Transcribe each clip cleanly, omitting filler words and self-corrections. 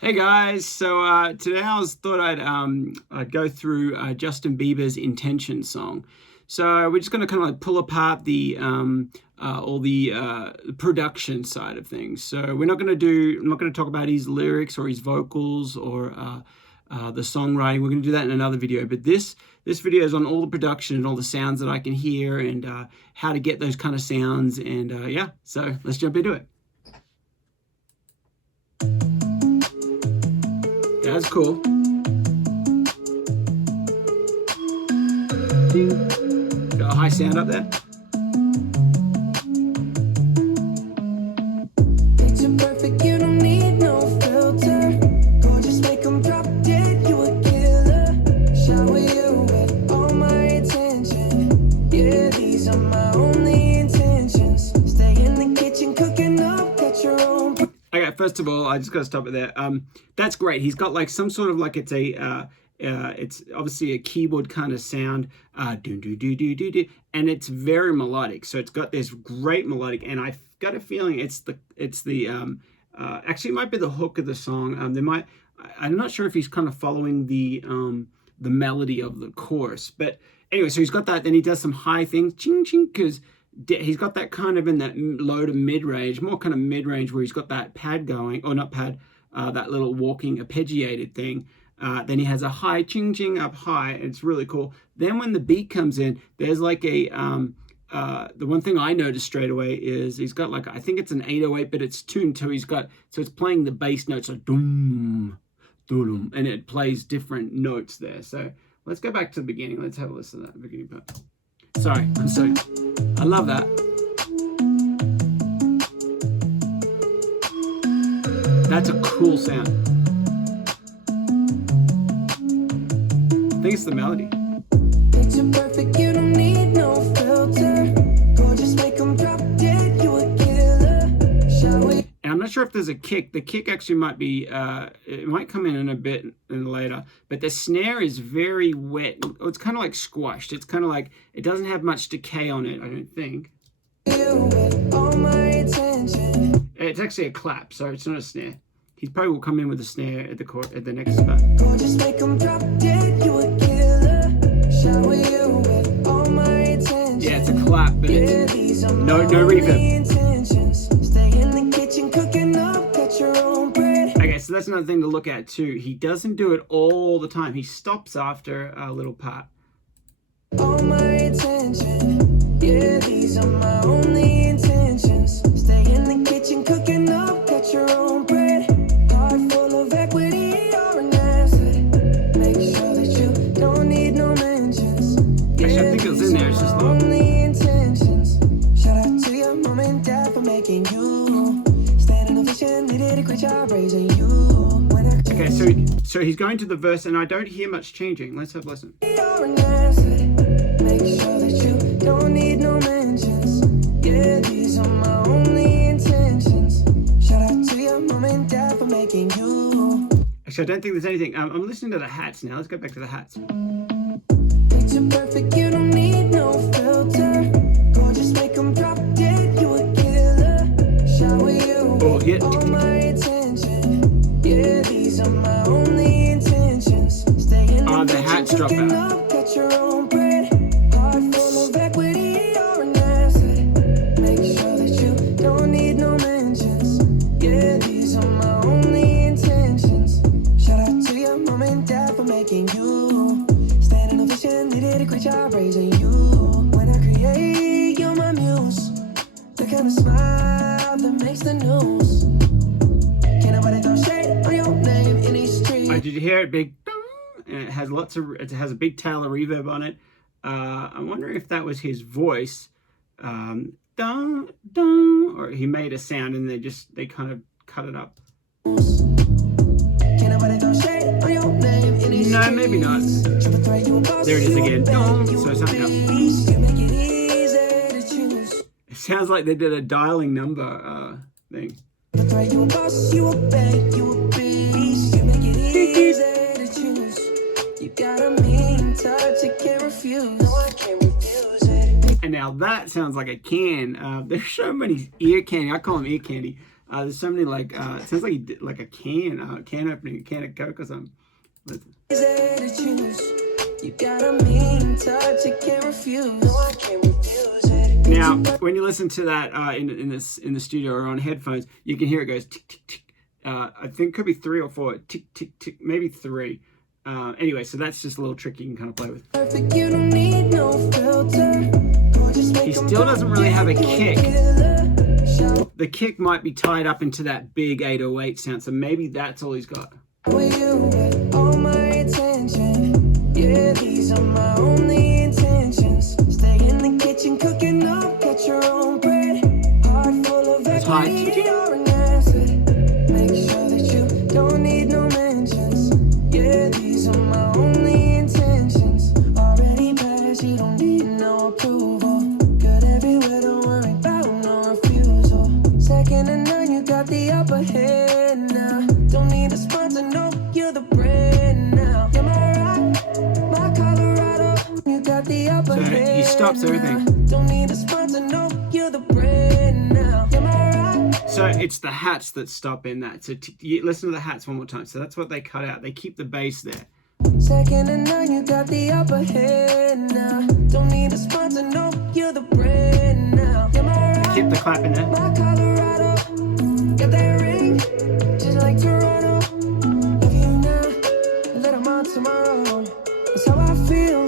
Hey guys, so today thought I'd go through Justin Bieber's "Intention" song. So we're just going to kind of like pull apart the all the production side of things. So I'm not going to talk about his lyrics or his vocals or the songwriting. We're going to do that in another video. But this video is on all the production and all the sounds that I can hear and how to get those kind of sounds. And yeah, so let's jump into it. That's cool. Got a high sound up there. Picture perfect, you don't need no filter. Gorgeous, make 'em drop dead, you a killer. Shower you with all my attention. Yeah, these are my only intentions. Stay in the kitchen cooking up, got your own. Okay, first of all, I just got to stop it there. That's great. He's got like some sort of like it's obviously a keyboard kind of sound, do do do do do do, and it's very melodic. So it's got this great melodic, and I've got a feeling it's the actually it might be the hook of the song. I'm not sure if he's kind of following the melody of the chorus, but anyway, so he's got that. Then he does some high things, ching ching, because he's got that kind of in that low to mid-range, more kind of mid-range, where he's got that pad going, or not pad, that little walking arpeggiated thing. Then he has a high, ching ching up high. It's really cool. Then when the beat comes in, there's like the one thing I noticed straight away is he's got like, I think it's an 808, but it's tuned so it's playing the bass notes, like doom, doom, and it plays different notes there. So let's go back to the beginning. Let's have a listen to that beginning part. Sorry, I love that. That's a cool sound. I think it's the melody. Picture perfect, you don't need no filter. Gorgeous, make 'em drop dead, you a killer. Shower. And I'm not sure if there's a kick. The kick actually might be, it might come in a bit later, but the snare is very wet. It's kind of like squashed. It's kind of like, it doesn't have much decay on it, I don't think. You with all my attention. It's actually a clap, so it's not a snare. He probably will come in with a snare at the next spot. Gorgeous, make 'em drop dead, you a killer. Shower you with all my attention. Yeah, it's a clap, but it's no reverb. Stay in the kitchen cooking up, got your own bread. Okay, so that's another thing to look at too. He doesn't do it all the time. He stops after a little part. All my attention. Yeah, these are my only intentions. Stay in the kitchen cooking up, got your own bread. Heart full of equity, you're an asset. Make sure that you don't need no mentions. Actually, I think it was in there. It's just low. Only intentions. Shout out to your mom and dad for making you. Standing ovation, they did a great job raising you. Okay, so he's going to the verse, and I don't hear much changing. Let's have a listen. You're an asset. Make sure that you don't need no mentions. Yeah, these are my only intentions. Shout out to your mom and dad for making you. Actually, I don't think there's anything. I'm listening to the hats now. Let's go back to the hats. Picture perfect, you don't need no filter. Gorgeous, make 'em drop dead, you a killer. Shower you Oh, with yeah. all my attention. Yeah, these are my only intentions. Stay in the The hats drop cooking out. up, got your own bread. Heart full of equity, you're an asset. Make sure that you don't need no mentions. Yeah, these are my only intentions. Shout out to your mom and dad for making you. Standing ovation, they did a great job raising you. When I create, you're my muse. The kind of smile that makes the news. Can't nobody throw shade on your name in these streets. Did you hear it? Big, and it has it has a big tail of reverb on it. I'm wondering if that was his voice, dun, dun, or he made a sound and they kind of cut it up. Can't nobody throw shade on your name in these No, streets. maybe not. There it is again. So something else. You make it easy to choose. It sounds like they did a dialing number thing. The threat you a boss, you a bank, you a beast. You make it easy to choose. You got a mean touch, you can't refuse. No, I can't refuse it. And now that sounds like a can. There's so many ear candy. I call them ear candy. There's so many like it sounds like he did like a can opening, a can of Coke or something. Is there to choose? You got a mean touch, I can't refuse. No, I can't refuse it. Now, when you listen to that in the studio or on headphones, you can hear it goes tick tick tick. I think it could be 3 or 4 tick tick tick, maybe 3. Anyway, so that's just a little trick you can kind of play with. Perfect, you don't need no filter. Gorgeous, He still doesn't really have a kick. The kick might be tied up into that big 808 sound, so maybe that's all he's got. With you, with all my attention. Yeah, these are my only intentions. Stay in the kitchen, cooking up, cut your own bread. Heart full of equity, you're an asset. Make sure that you don't need no mentions. Yeah, these are my only intentions. Already passed, you don't need no approval. Good everywhere, don't worry about no refusal. Second to none, you got the upper hand now. Don't need a sponsor, no, you're the brand now. You're my rock, my Colorado. You got the upper hand. So he stops everything. Now. Don't need a sponsor, no, you're the brand now. You're my rock. So it's the hats that stop in that. So you listen to the hats one more time. So that's what they cut out. They keep the bass there. Second to none, you got the upper hand now. Don't need a sponsor, no, you're the brand now. You're my rock, Keep the clap in there. my Colorado. Got that ring, just like Toronto. Love you now, let 'em on tomorrow. That's how I feel.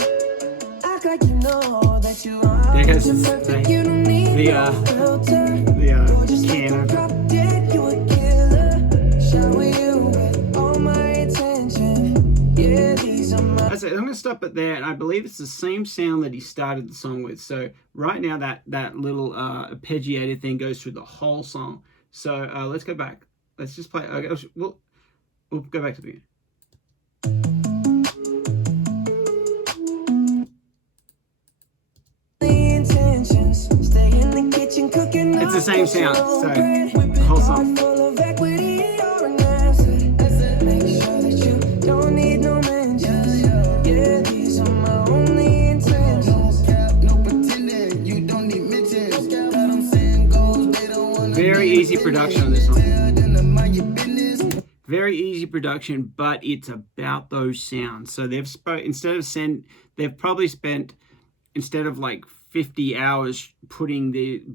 Act like you know that you are. There goes You're the perfect, you don't need no filter. Gorgeous, make 'em can. drop dead, you a killer. Shower you with all my attention. Yeah, these are my. That's it. I'm going to stop it there, and I believe it's the same sound that he started the song with. So right now that little arpeggiated thing goes through the whole song. So let's go back. Let's just play. We'll go back to the beginning. It's the same sound. So the whole song. Very easy production on this one. Very easy production, but it's about those sounds. So they've instead of like 50 hours putting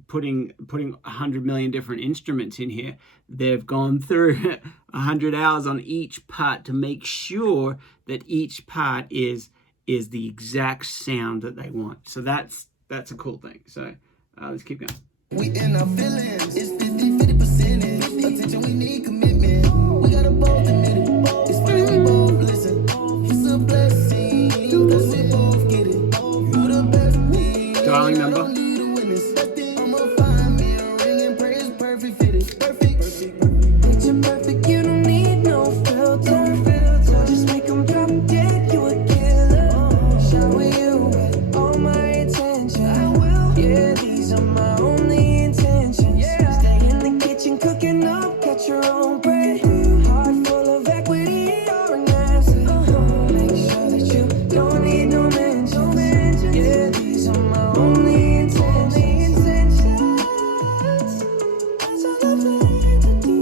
100 million different instruments in here, they've gone through 100 hours on each part to make sure that each part is the exact sound that they want. So that's a cool thing. So let's keep going. We in our feelings, it's 50% attention, we need commitment. We gotta both admit it. It's funny we both listen. It's a blessing, cause we both get it. You're the best thing. Darling number. I don't need a witness. I'ma find me a ring and pray it's perfect fitted. Perfect. Picture perfect, you don't need no filter. So just make 'em drop dead, you a killer. Shower you with all my attention. I will. Yeah, these are my only intentions. Stay in the kitchen, cooking up, cut your own bread. Heart full of equity, you're an asset. Make sure that you don't need no mentions. Yeah, these are my only intentions. That's all I'm planning to do.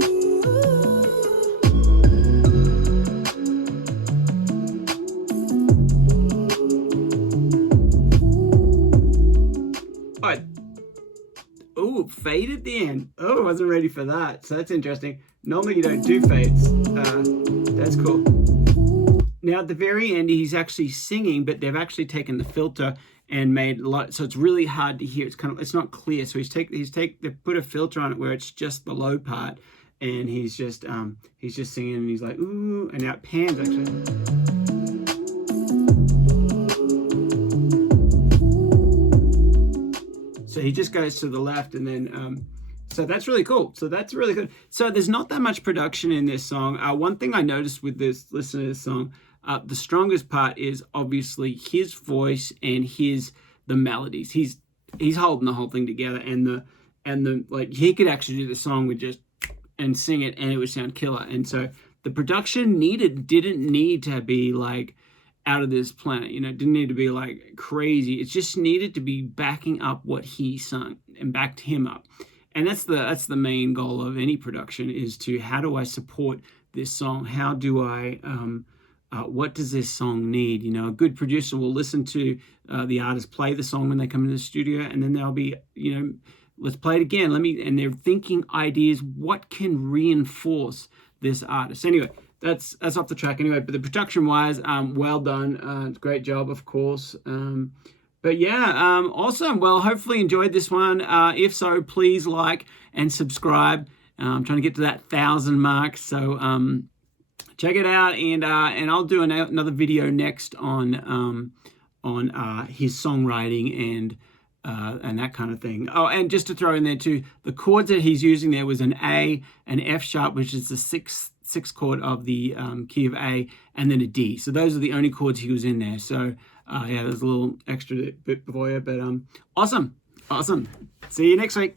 Oh, ooh, fade at the end. Oh, I wasn't ready for that. So that's interesting. Normally you don't do fades. That's cool. Now at the very end, he's actually singing, but they've actually taken the filter and made a lot. So it's really hard to hear. It's not clear. So they put a filter on it where it's just the low part, and he's just singing, and he's like ooh, and now it pans actually. So he just goes to the left, and then so that's really cool. So that's really good. So there's not that much production in this song. One thing I noticed with this, listen to this song, the strongest part is obviously his voice and the melodies. He's holding the whole thing together, and the like he could actually do the song with just and sing it, and it would sound killer. And so the production didn't need to be like out of this planet, didn't need to be like crazy. It just needed to be backing up what he sung and backed him up. And that's the main goal of any production, is to, how do I support this song? How do I what does this song need? You know, a good producer will listen to the artist play the song when they come into the studio, and then they'll be, you know, let's play it again. And they're thinking ideas, what can reinforce this artist? Anyway, that's off the track anyway. But the production wise, well done. Great job, of course. But yeah, awesome. Well, hopefully enjoyed this one. If so, please like and subscribe. I'm trying to get to that 1,000 mark. So check it out, and I'll do another video next on his songwriting and that kind of thing. Oh, and just to throw in there too, the chords that he's using there was an A, an F sharp, which is the sixth chord of the key of A, and then a D. So those are the only chords he was in there. So yeah, there's a little extra bit for you, but awesome. See you next week.